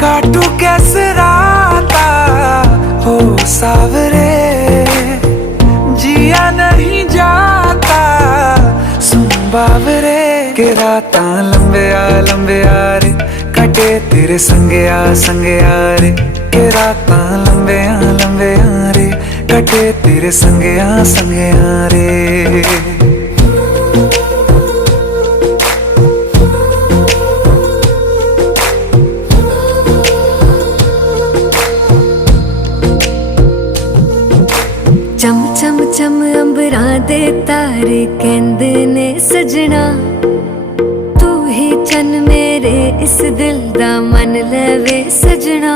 काटू कैसे राता हो सावरे, जिया नहीं जाता सुन बावरे। के राता लंबे आ रे, कटे तेरे संगे आ रे। के राता लंबे आ रे, कटे तेरे संगे आ रे। चम चम चम अंबरां दे तारे कहंदे ने सजना, तू ही चन मेरे इस दिल दा मन लवे सजना।